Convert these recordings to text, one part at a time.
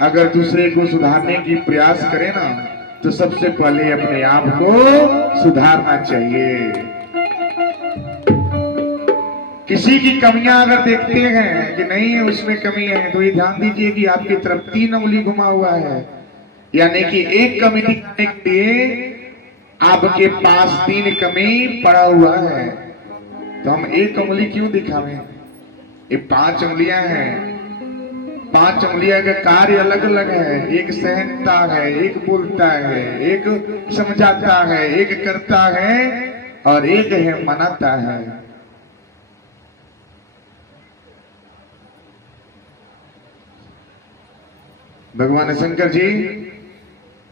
अगर दूसरे को सुधारने की प्रयास करें ना, तो सबसे पहले अपने आप को सुधारना चाहिए। किसी की कमियां अगर देखते हैं कि नहीं है उसमें कमी है, तो ये ध्यान दीजिए कि आपकी तरफ 3 उंगली घुमा हुआ है, यानी कि एक कमी दिखाने के लिए आपके पास 3 कमी पड़ा हुआ है। तो हम एक उंगली क्यों दिखावें? ये 5 उंगलियां हैं। 5 उंगलियां का कार्य अलग अलग है। एक सहनता है, एक बोलता है, एक समझाता है, एक करता है और एक है मनाता है। भगवान शंकर जी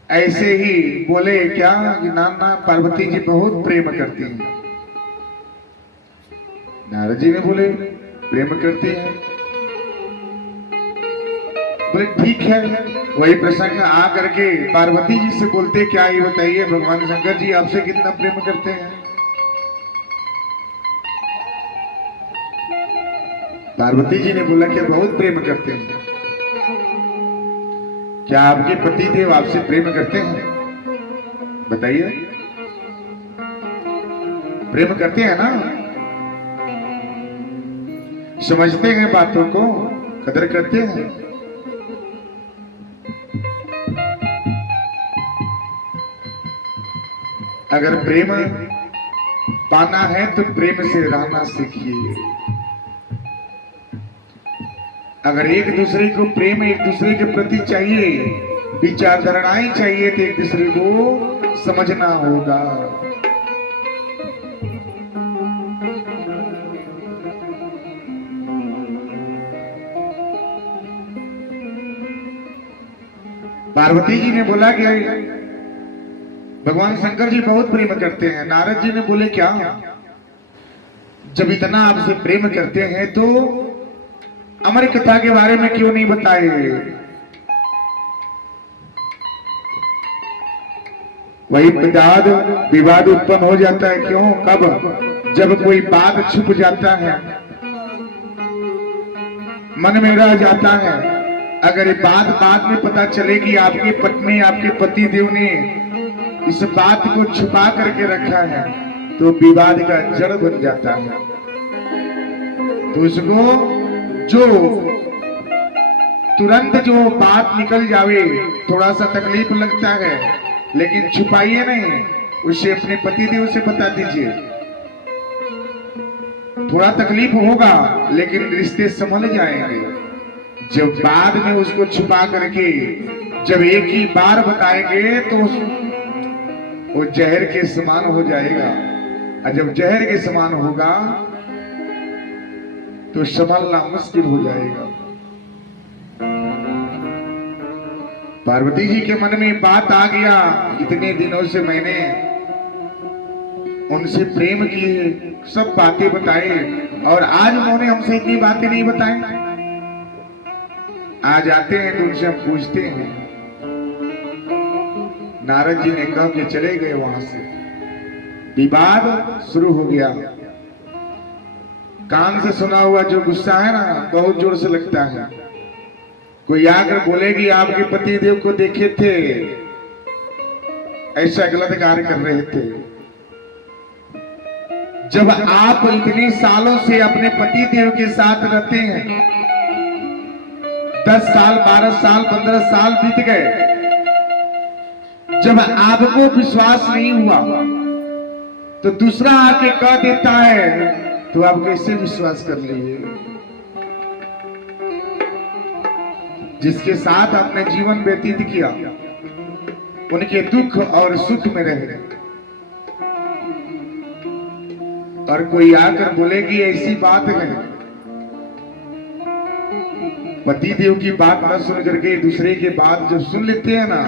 ऐसे ही बोले क्या कि नाना पार्वती जी बहुत प्रेम करती हैं। नारद जी ने बोले प्रेम करती हैं। बोले ठीक है। वही प्रसंग आ करके पार्वती जी से बोलते क्या, ये बताइए भगवान शंकर जी आपसे कितना प्रेम करते हैं? पार्वती जी ने बोला कि बहुत प्रेम करते हैं। क्या आपके पति देव आपसे प्रेम करते हैं? बताइए, प्रेम करते हैं ना? समझते हैं बातों को, कदर करते हैं। अगर प्रेम पाना है तो प्रेम से रहना सीखिए। अगर एक दूसरे को प्रेम एक दूसरे के प्रति चाहिए, विचारधाराएं चाहिए, तो एक दूसरे को समझना होगा। पार्वती जी ने बोला कि भगवान शंकर जी बहुत प्रेम करते हैं। नारद जी ने बोले क्या, जब इतना आपसे प्रेम करते हैं तो अमर कथा के बारे में क्यों नहीं बताए? वही विवाद उत्पन्न हो जाता है। क्यों? कब? जब कोई बात छुप जाता है, मन में रह जाता है। अगर ये बात बाद में पता चले कि आपकी पत्नी आपके पति देव ने इस बात को छुपा करके रखा है, तो विवाद का जड़ बन जाता है। तो उसको जो तुरंत जो बात निकल जावे, थोड़ा सा तकलीफ लगता है, लेकिन छुपाइए नहीं, उसे अपने पति देव से बता दीजिए। थोड़ा तकलीफ होगा लेकिन रिश्ते संभल जाएंगे। जब बाद में उसको छुपा करके जब एक ही बार बताएंगे तो वो जहर के समान हो जाएगा। और जब जहर के समान होगा तो संभलना मुश्किल हो जाएगा। पार्वती जी के मन में बात आ गया, इतने दिनों से मैंने उनसे प्रेम किए, सब बातें बताए, और आज उन्होंने हमसे इतनी बातें नहीं बताई। आज आते हैं तो उनसे हम पूछते हैं। नारद जी ने कहा कि चले गए। वहां से विवाद शुरू हो गया। कान से सुना हुआ जो गुस्सा है ना, बहुत जोर से लगता है। कोई आकर बोलेगी आपके पति देव को देखे थे ऐसा गलत कार्य कर रहे थे। जब आप इतने सालों से अपने पति देव के साथ रहते हैं, 10 साल 12 साल 15 साल बीत गए, जब आपको विश्वास नहीं हुआ तो दूसरा आके कह देता है, तो आप कैसे विश्वास कर लिए? जिसके साथ आपने जीवन व्यतीत किया, उनके दुख और सुख में रहे, और कोई आकर बोलेगी ऐसी बात है, पति देव की बात न सुन करके दूसरे की बात जब सुन लेते हैं ना,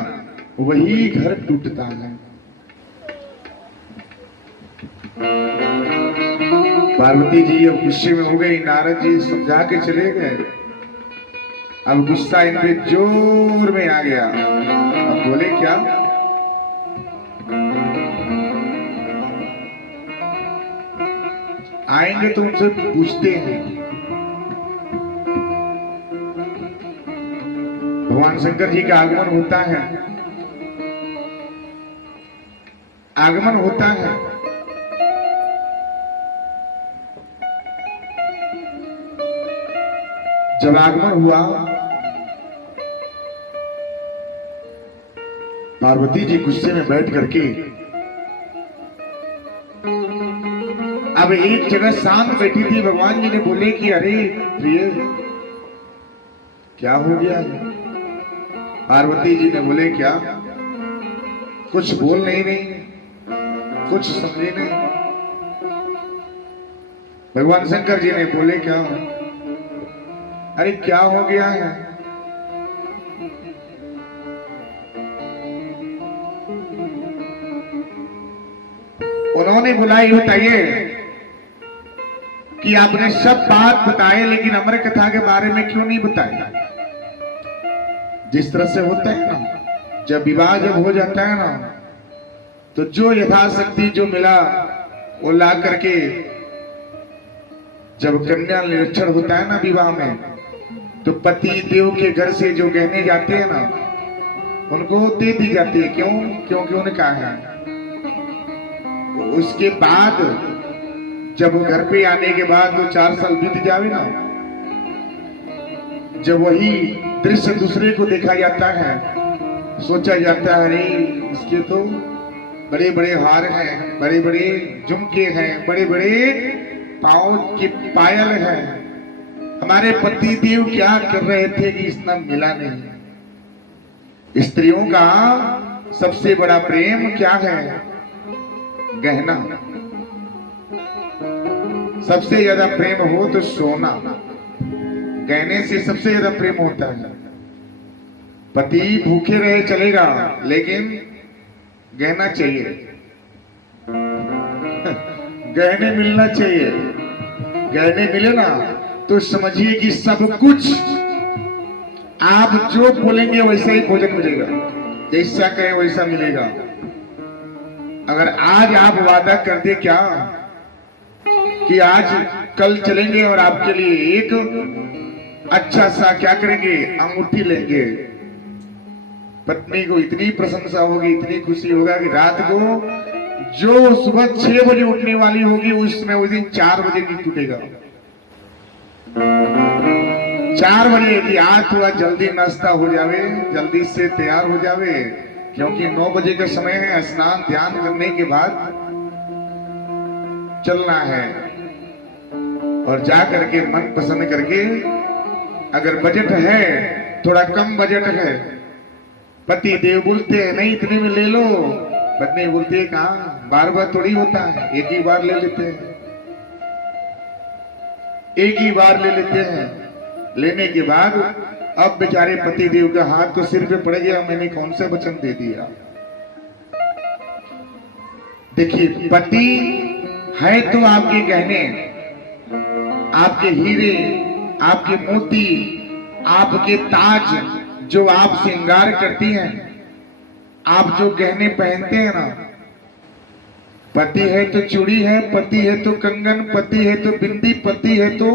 वही घर टूटता है। पार्वती जी अब गुस्से में हो गई। नारद जी समझा के चले गए। अब गुस्सा इनके जोर में आ गया। अब बोले क्या, आएंगे तो उनसे पूछते हैं। भगवान शंकर जी का आगमन होता है, आगमन होता है। जब आगमन हुआ, पार्वती जी गुस्से में बैठ करके अब एक जगह शांत बैठी थी। भगवान जी ने बोले कि अरे प्रिय क्या हो गया? पार्वती जी ने बोले क्या? कुछ बोल नहीं रही, कुछ समझे नहीं। भगवान शंकर जी ने बोले क्या? अरे क्या हो गया है? उन्होंने बोला ये बताइए कि आपने सब बात बताए लेकिन अमर कथा के बारे में क्यों नहीं बताया? जिस तरह से होता है ना, जब विवाह जब हो जाता है ना, तो जो यथाशक्ति जो मिला वो ला करके, जब कन्या निरीक्षण होता है ना विवाह में, तो पति देव के घर से जो गहने जाते हैं ना उनको दे दी जाती है। क्यों? क्योंकि उन्होंने कहा है। उसके बाद जब वो घर पे आने के बाद 2-4 साल बीत जावे ना, जब वही दृश्य दूसरे को देखा जाता है, सोचा जाता है अरे इसके तो बड़े बड़े हार हैं, बड़े बड़े झुमके हैं, बड़े बड़े पांव के पायल हैं, हमारे पति देव क्या कर रहे थे कि इतना मिला नहीं। स्त्रियों का सबसे बड़ा प्रेम क्या है? गहना। सबसे ज्यादा प्रेम हो तो सोना, गहने से सबसे ज्यादा प्रेम होता है। पति भूखे रहे चलेगा लेकिन गहना चाहिए, गहने मिलना चाहिए। गहने मिले ना तो समझिए कि सब कुछ आप जो बोलेंगे वैसा ही भोजन मिलेगा, जैसा कहे वैसा मिलेगा। अगर आज आप वादा कर दे क्या कि आज कल चलेंगे और आपके लिए एक अच्छा सा क्या करेंगे, अंगूठी लेंगे, पत्नी को इतनी प्रशंसा होगी, इतनी खुशी होगा कि रात को जो सुबह 6 बजे उठने वाली होगी उसमें उस दिन 4 बजे नहीं टूटेगा। 4 बजे की आज थोड़ा जल्दी नाश्ता हो जावे, जल्दी से तैयार हो जावे, क्योंकि 9 बजे का समय है। स्नान ध्यान करने के बाद चलना है और जा करके मन पसंद करके, अगर बजट है थोड़ा कम बजट है, पति देव बोलते हैं नहीं इतने में ले लो, पत्नी बोलती है कहाँ, बार बार थोड़ी होता है, एक ही बार ले लेते हैं, एक ही बार ले लेते हैं। लेने के बाद अब बेचारे पति देव का हाथ तो सिर पे पड़ गया, मैंने कौन सा वचन दे दिया। देखिए पति है तो आपके गहने, आपके हीरे, आपके मोती, आपके ताज जो आप श्रृंगार करती हैं, आप जो गहने पहनते हैं ना, पति है तो चूड़ी है, पति है तो कंगन, पति है तो बिंदी, पति है तो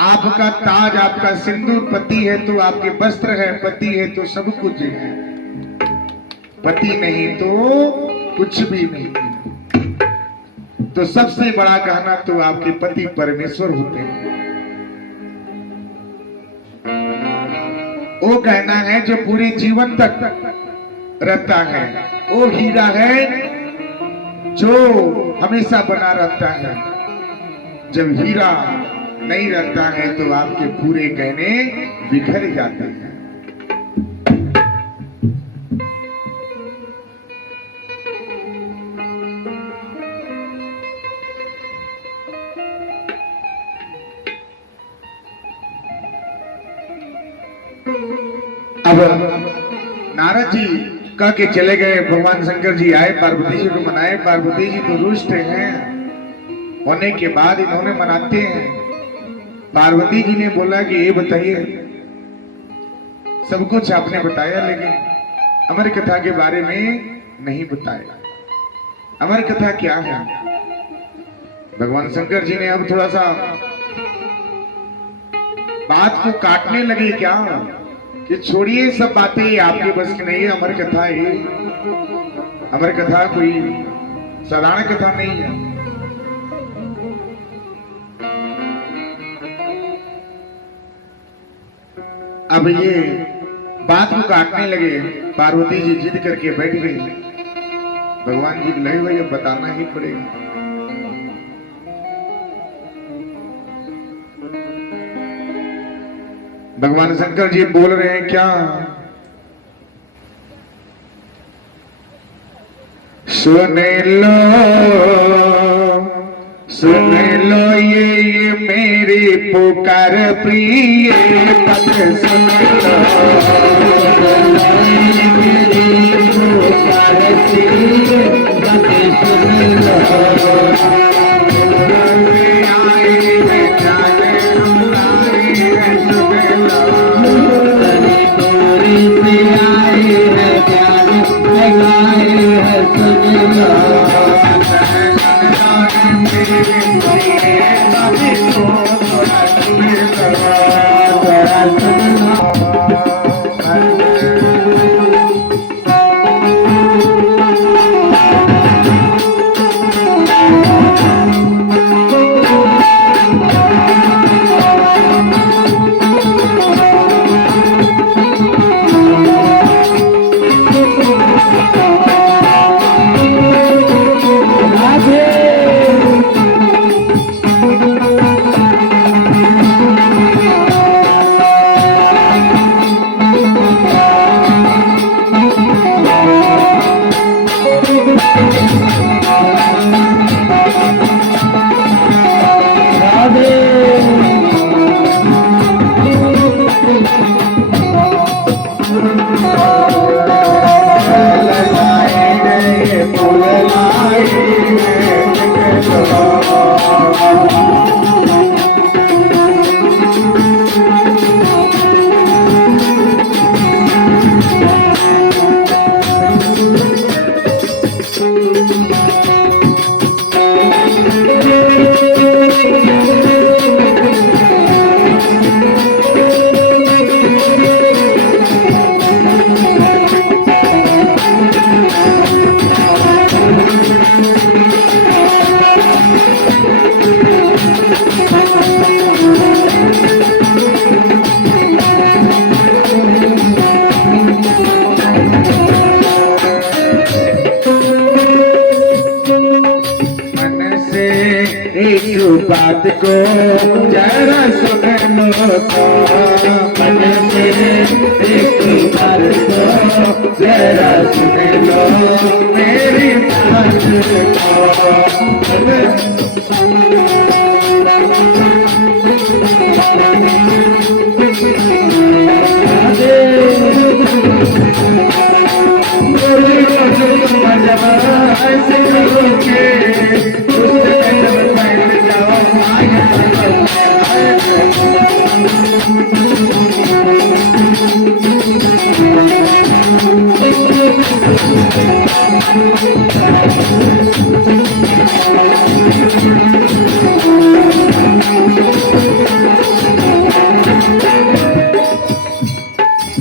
आपका ताज, आपका सिंदूर, पति है तो आपके वस्त्र है, पति है तो सब कुछ है, पति नहीं तो कुछ भी नहीं। तो सबसे बड़ा गहना तो आपके पति परमेश्वर होते हैं। वो गहना है जो पूरे जीवन तक रहता है, वो हीरा है जो हमेशा बना रहता है। जब हीरा नहीं रहता है तो आपके पूरे गहने बिखर जाते हैं। अब नारद जी कह के चले गए, भगवान शंकर जी आए, पार्वती जी को मनाए। पार्वती जी तो रुष्ट हैं, होने के बाद इन्होंने मनाते हैं। पार्वती जी ने बोला कि ये बताइए, सब कुछ आपने बताया लेकिन अमर कथा के बारे में नहीं बताया। अमर कथा क्या है? भगवान शंकर जी ने अब थोड़ा सा बात को काटने लगे क्या कि छोड़िए सब बातें, आपके बस की नहीं है। अमर कथा है, अमर कथा कोई साधारण कथा नहीं है। अब ये बात को काटने लगे, पार्वती जी जिद करके बैठ गई। भगवान जी लगे भाई अब बताना ही पड़ेगा। भगवान शंकर जी बोल रहे हैं क्या? सुन लो सुन लो ये मेरी पुकार प्रिय पद सुन लो, मेरी पुकार प्रिय पद सुन लो। बात को जरा सुन लो तो, मन से एक बार को जरा सुन लो मेरी बात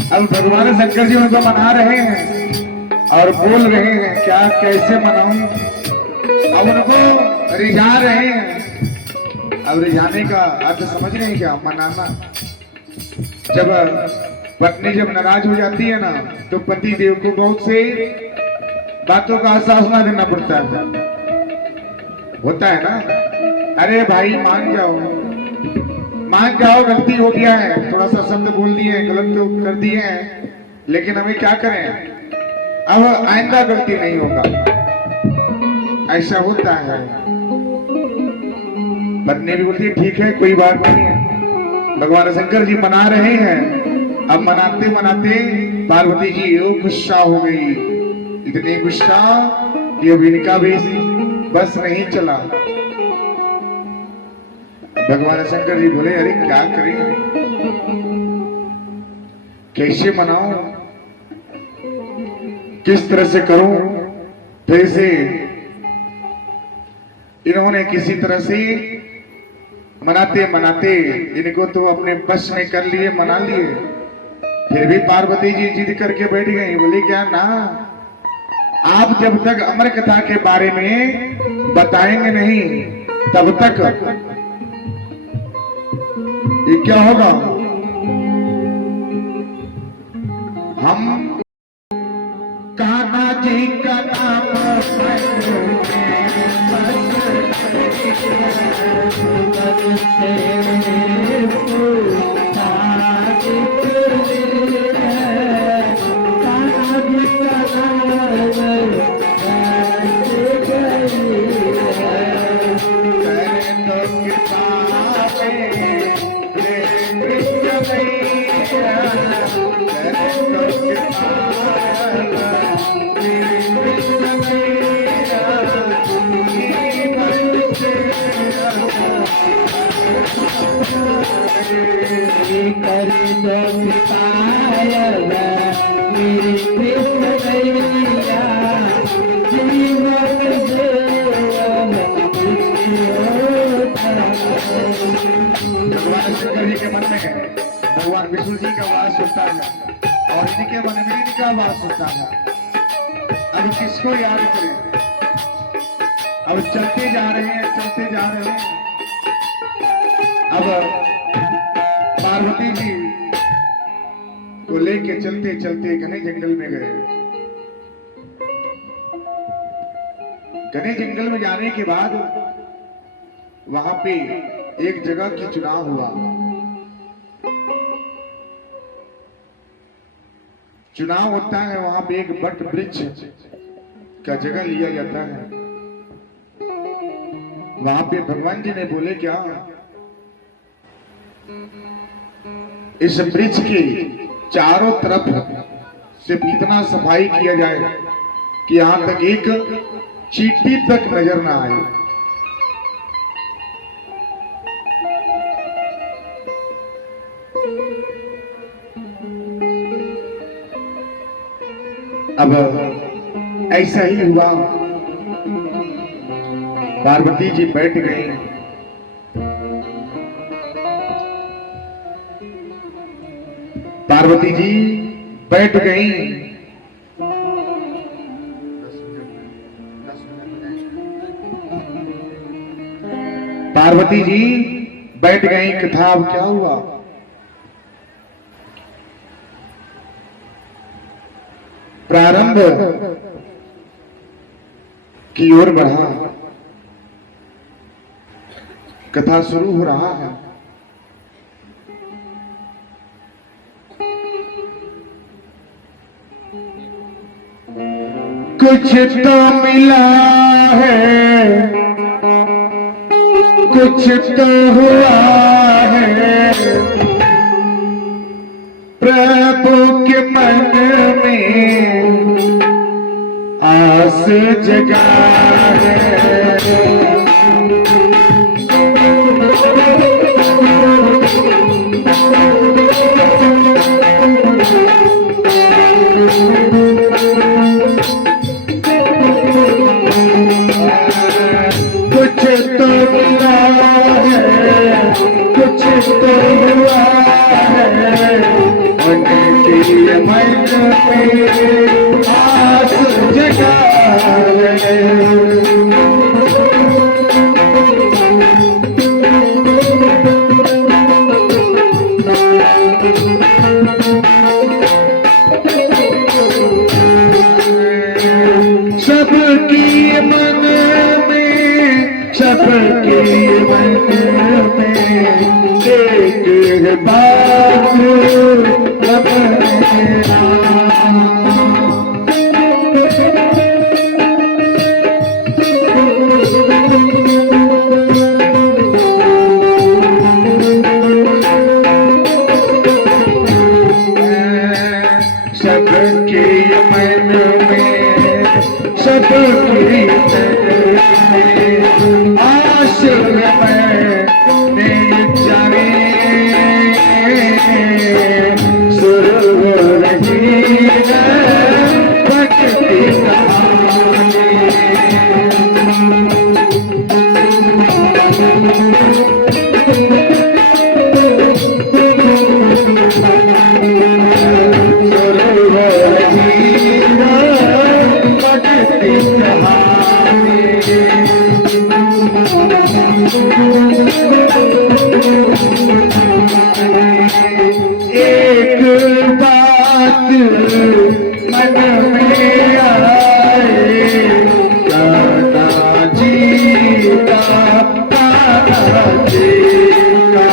अब भगवान शंकर जी उनको मना रहे हैं और बोल रहे हैं क्या कैसे मनाऊं। अब उनको रिझा रहे हैं। अब रिझाने का अर्थ समझ रहे हैं क्या? मनाना। जब पत्नी जब नाराज हो जाती है ना तो पति देव को बहुत से बातों का आश्वासन देना पड़ता है। होता है ना, अरे भाई मान जाओ गलती हो गया है, थोड़ा सा शब्द बोल दिए हैं, गलत तो कर दिए हैं, लेकिन हमें क्या करें, अब आइंदा गलती नहीं होगा। ऐसा होता है। पत्नी भी बोलती है ठीक है कोई बात नहीं है। भगवान शंकर जी मना रहे हैं। अब मनाते मनाते पार्वती जी गुस्सा हो गई, इतनी गुस्सा कि अब इनका भी बस नहीं चला। भगवान शंकर जी बोले अरे क्या करें, कैसे मनाऊं, किस तरह से करूं। फिर से इन्होंने किसी तरह से मनाते मनाते इनको तो अपने बस में कर लिए, मना लिए। फिर भी पार्वती जी जिद करके बैठ गई, बोली क्या ना, आप जब तक अमर कथा के बारे में बताएंगे नहीं तब तक ये क्या होगा, हम कान्हा जी का नाम भगवान शंकर जी के मन में है, भगवान विष्णु जी का वास होता है और इनके मन में इनका वास होता है। अब किसको याद करें, अब चलते जा रहे हैं, चलते जा रहे हैं। अब पार्वती जी को लेके चलते चलते घने जंगल में गए। घने जंगल में जाने के बाद वहां पे एक जगह की चुनाव हुआ। चुनाव होता है, वहां पे एक बट वृक्ष का जगह लिया जाता है। वहां पे भगवान जी ने बोले क्या, इस वृक्ष के चारों तरफ सिर्फ इतना सफाई किया जाए कि यहां तक एक चींटी तक नजर ना आए। अब ऐसा ही हुआ, पार्वती जी बैठ गई। पार्वती जी बैठ गई। पार्वती जी बैठ गई। कथा अब क्या हुआ, प्रारंभ की ओर बढ़ा, कथा शुरू हो रहा है। कुछ तो मिला है, कुछ तो हुआ है, प्रभु के मन में आस जगा है। कुछ तो मिला है, कुछ तो हुआ है, उनके मन में आस जगा है। सबकी मन में, सबके मन में एक बात सबके मन में, सबकी आस में जाने सुर रही है भक्ति कहानी। मन में आए, कान्हा जी का, कान्हा जी का।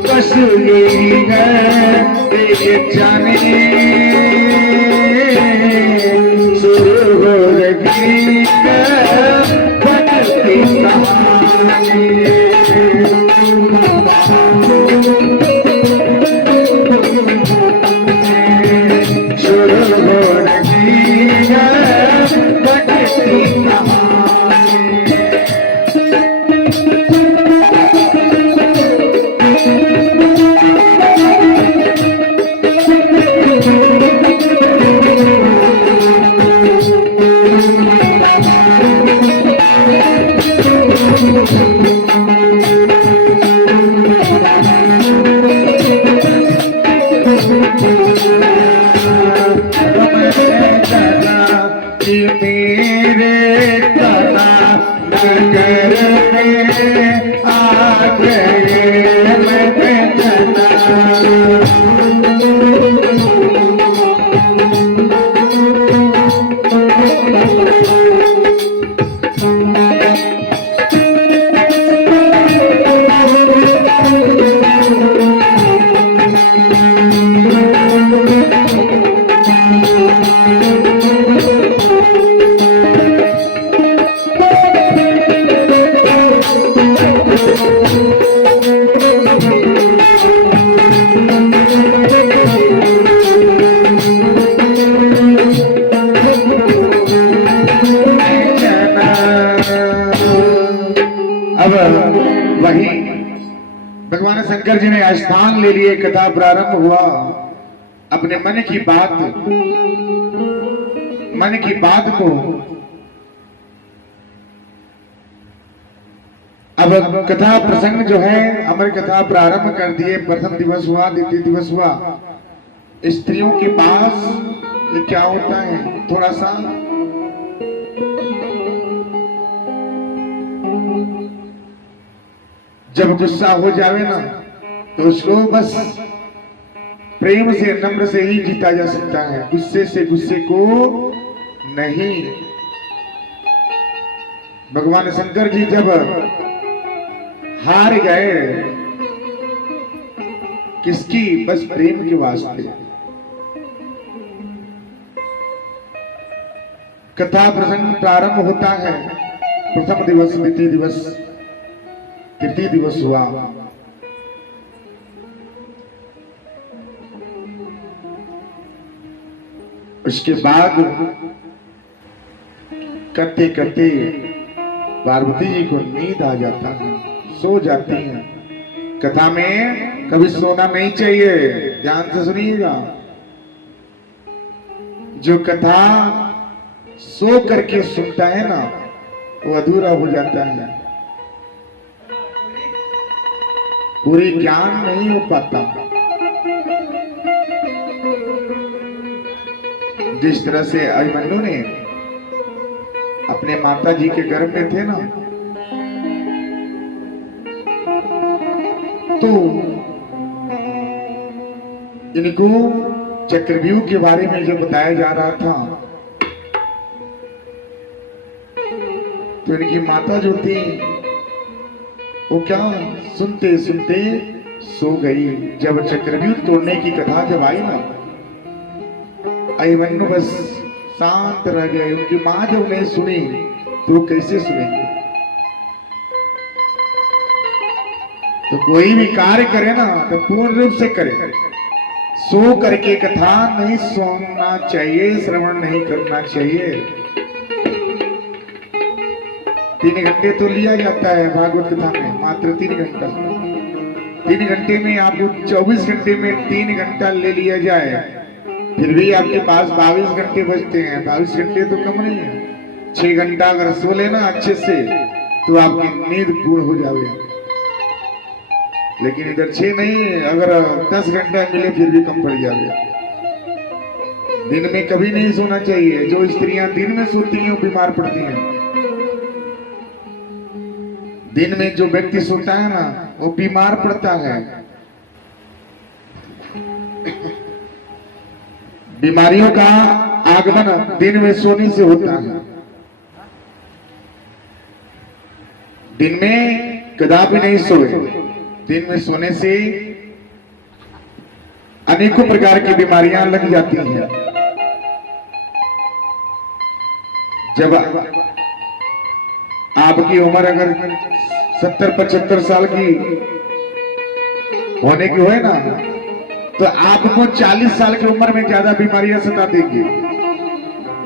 बस यही है एक जाने, शुरू हो रही बनती कहानी। शुरू हो रही बनती कहानी। मेरे तना नगर में आ गए मैं तना। वही भगवान शंकर जी ने स्थान ले लिए, कथा प्रारंभ हुआ। अपने मन की बात को अब कथा प्रसंग जो है हमारी कथा प्रारंभ कर दिए। प्रथम दिवस हुआ, द्वितीय दिवस हुआ। स्त्रियों के पास ये क्या होता है, थोड़ा सा जब गुस्सा हो जावे ना तो उसको बस प्रेम से, नम्र से ही जीता जा सकता है, गुस्से से गुस्से को नहीं। भगवान शंकर जी जब हार गए, किसकी, बस प्रेम के वास्ते। कथा प्रसंग प्रारंभ होता है। प्रथम दिवस, द्वितीय दिवस, तृतीय दिवस हुआ। उसके बाद करते करते पार्वती जी को नींद आ जाता है, सो जाती हैं। कथा में कभी सोना नहीं चाहिए, ध्यान से सुनिएगा। जो कथा सो करके सुनता है ना वो अधूरा हो जाता है, पूरी ज्ञान नहीं हो पाता। जिस तरह से अभिमन्यु ने अपने माता जी के गर्भ में थे ना, तो इनको चक्रव्यूह के बारे में जो बताया जा रहा था, तो इनकी माता जो थी वो क्या सुनते सुनते सो गई। जब चक्रव्यूह तोड़ने की कथा जब आई ना, अभिमन्यु बस शांत रह गए। उनकी मां जब नहीं सुनी तो कैसे सुनेंगे। तो कोई भी कार्य करे ना तो पूर्ण रूप से करे। सो करके कथा नहीं सुनना चाहिए, श्रवण नहीं करना चाहिए। 3 घंटे तो लिया जाता है भागवत कथा में, मात्र 3 घंटा। 3 घंटे में आपको 24 घंटे में 3 घंटा ले लिया जाए, फिर भी आपके पास 22 घंटे बचते हैं। 22 घंटे तो कम नहीं है। 6 घंटा अगर सो लेना अच्छे से तो आपकी नींद पूर्ण हो जाएगी। लेकिन इधर 6 नहीं, अगर 10 घंटा मिले फिर भी कम पड़ जाएगा। दिन में कभी नहीं सोना चाहिए। जो स्त्रियां दिन में सोती हैं वो बीमार पड़ती हैं। दिन में जो व्यक्ति सोता है ना वो बीमार पड़ता है। बीमारियों का आगमन दिन में सोने से होता है। दिन में कदापि नहीं सोए। दिन में सोने से अनेकों प्रकार की बीमारियां लग जाती हैं। जब आपकी उम्र अगर 70-75 साल की होने की होए ना तो आपको 40 साल की उम्र में ज्यादा बीमारियां सता देंगी।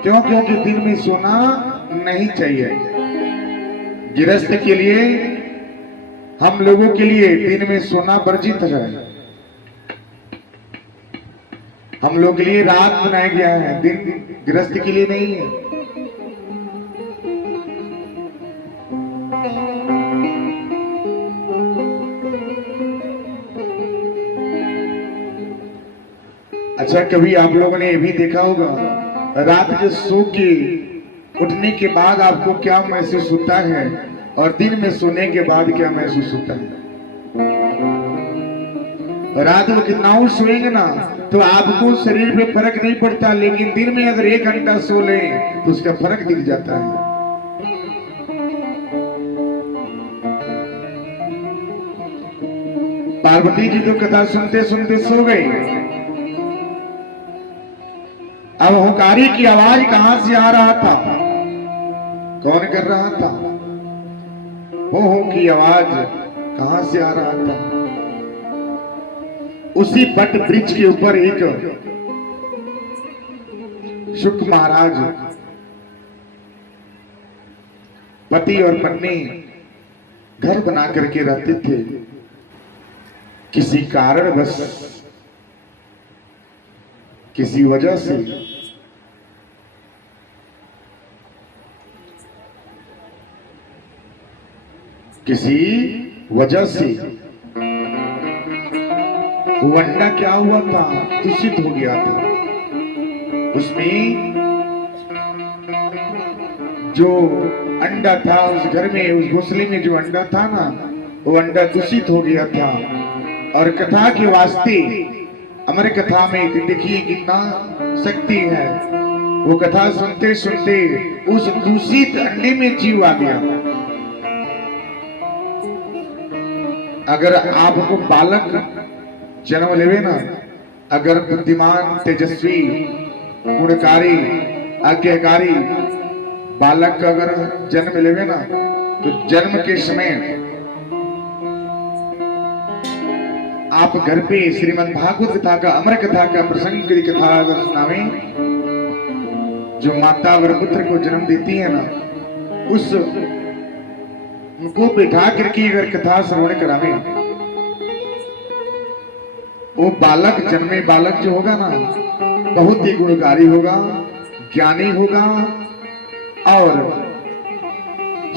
क्यों? क्योंकि दिन में सोना नहीं चाहिए। गृहस्थ के लिए, हम लोगों के लिए दिन में सोना वर्जित है। हम लोग के लिए रात बनाया गया है, दिन गृहस्थ के लिए नहीं है। अच्छा, कभी आप लोगों ने ये भी देखा होगा, रात के सो के उठने के बाद आपको क्या महसूस होता है और दिन में सोने के बाद क्या महसूस होता है। रात में कितना सोएंगे ना तो आपको शरीर पे फर्क नहीं पड़ता, लेकिन दिन में अगर 1 घंटा सो ले तो उसका फर्क दिख जाता है। पार्वती जी तो कथा सुनते सुनते सो गई। अब हुंकारी की आवाज कहां से आ रहा था? कौन कर रहा था? हो की आवाज कहां से आ रहा था? उसी बट वृक्ष के ऊपर एक शुक महाराज पति और पत्नी घर बना करके रहते थे। किसी कारणवश, किसी वजह से वो अंडा क्या हुआ था? दूषित हो गया था। उसमें जो अंडा था उस घर में, उस घोंसले में जो अंडा था ना, वो अंडा दूषित हो गया था। और कथा के वास्ते, अमर कथा में देखिए कितना शक्ति है। वो कथा सुनते सुनते उस दूषित अंडे में जीव आ गया। अगर आपको बालक जन्म लेवे ना, अगर बुद्धिमान, तेजस्वी, गुणकारी, आज्ञाकारी बालक का अगर जन्म लेवे ना तो जन्म के समय आप घर पे श्रीमद् भागवत कथा का, अमर कथा का प्रसंग की कथा अगर सुनावे, जो माता अगर पुत्र को जन्म देती है ना, उस उनको बिठा करके अगर कथा श्रवण करावे, वो बालक, जन्मे बालक जो होगा ना, बहुत ही गुणकारी होगा, ज्ञानी होगा और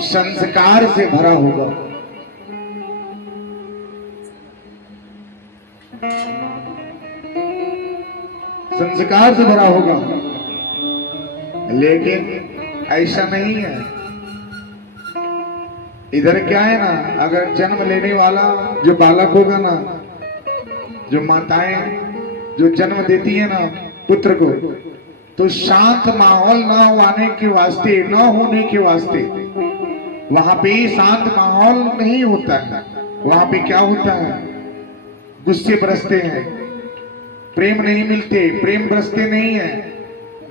संस्कार से भरा होगा। संस्कार से भरा होगा। लेकिन ऐसा नहीं है। इधर क्या है ना, अगर जन्म लेने वाला जो बालक होगा ना, जो माताएं जो जन्म देती है ना पुत्र को, तो शांत माहौल न होने के वास्ते, न होने के वास्ते वहां पे शांत माहौल नहीं होता है। वहां पे क्या होता है? गुस्से बरसते हैं, प्रेम नहीं मिलते, प्रेम बरसते नहीं है,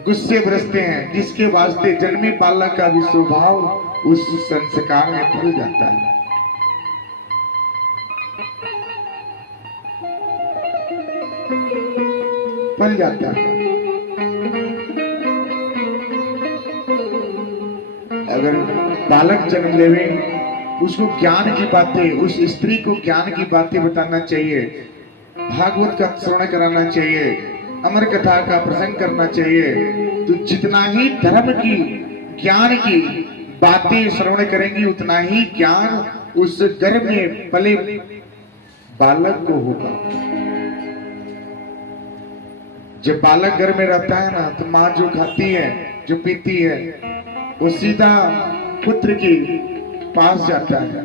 गुस्से बरसते हैं, जिसके वास्ते जन्मे बालक का भी स्वभाव उस संस्कार में भूल जाता है। पल जाता है। अगर बालक जन्म लेवे, उसको ज्ञान की बातें, उस स्त्री को ज्ञान की बातें बताना चाहिए, भागवत का श्रवण कराना चाहिए, अमर कथा का प्रसंग करना चाहिए। तो जितना ही धर्म की ज्ञान की बातें श्रवण करेंगी, उतना ही ज्ञान उस गर्भ में पले बालक को होगा। जब बालक घर में रहता है ना, तो माँ जो खाती है, जो पीती है, वो सीधा पुत्र के पास जाता है।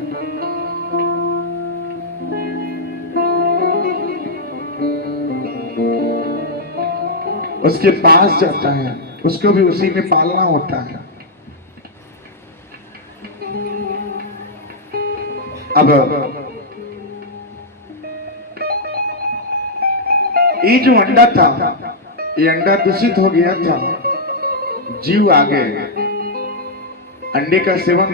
उसके पास जाता है, उसको भी उसी में पालना होता है। अब ये जो अंडा था, ये अंडा दूषित हो गया था, जीव आ गए। अंडे का सेवन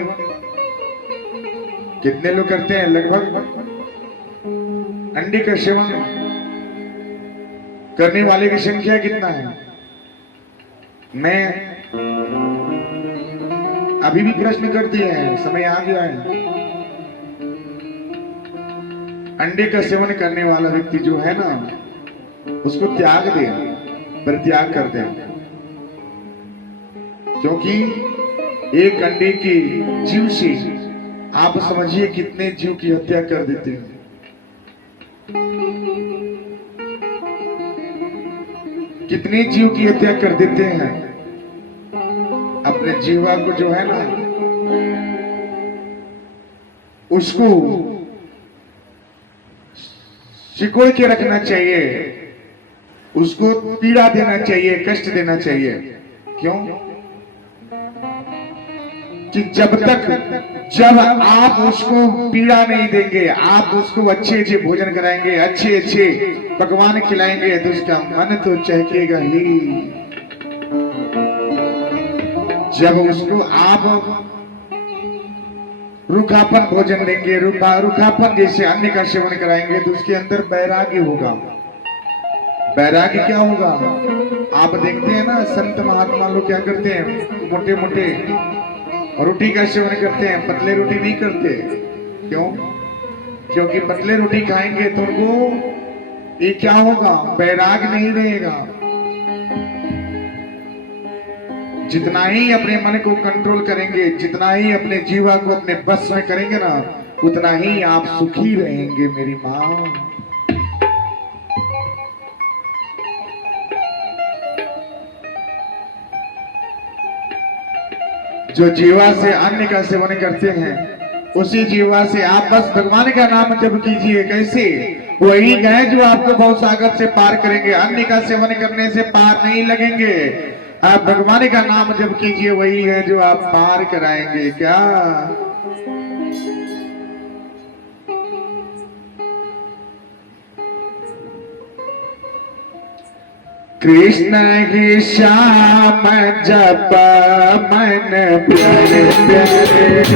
कितने लोग करते हैं? लगभग अंडे का सेवन करने वाले की संख्या कितना है? मैं अभी भी प्रश्न करती है, समय आ गया है। अंडे का सेवन करने वाला व्यक्ति जो है ना, उसको त्याग दे, परित्याग कर दे, क्योंकि एक अंडे के जीव से आप समझिए कितने जीव की हत्या कर देते हैं। कितने जीव की हत्या कर देते हैं। अपने जीवा को जो है ना, उसको सिकोड़ के रखना चाहिए, उसको पीड़ा देना चाहिए, कष्ट देना चाहिए। क्यों? कि जब आप उसको पीड़ा नहीं देंगे, आप उसको अच्छे अच्छे भोजन कराएंगे, अच्छे अच्छे पकवान खिलाएंगे, तो उसका मन तो चहकेगा ही। जब उसको आप रूखापन भोजन देंगे, रूखापन जैसे अन्न का सेवन कराएंगे, तो उसके अंदर वैराग्य होगा। वैराग्य क्या होगा? आप देखते हैं ना, संत महात्मा लोग क्या करते हैं? मोटे मोटे रोटी का सेवन करते हैं, पतले रोटी नहीं करते। क्यों? क्योंकि पतले रोटी खाएंगे तो उनको ये क्या होगा? वैराग्य नहीं रहेगा। जितना ही अपने मन को कंट्रोल करेंगे, जितना ही अपने जीवा को अपने बस में करेंगे ना, उतना ही आप सुखी रहेंगे मेरी माँ। जो जीवा से अन्न का सेवन करते हैं, उसी जीवा से आप बस भगवान का नाम जप कीजिए। कैसे? वही गए जो आपको बहुत सागर से पार करेंगे। अन्न का सेवन करने से पार नहीं लगेंगे। आप भगवान का नाम जप कीजिए, वही है जो आप पार कराएंगे। क्या? कृष्ण ही श्याम जप मन प्यारे प्यारे।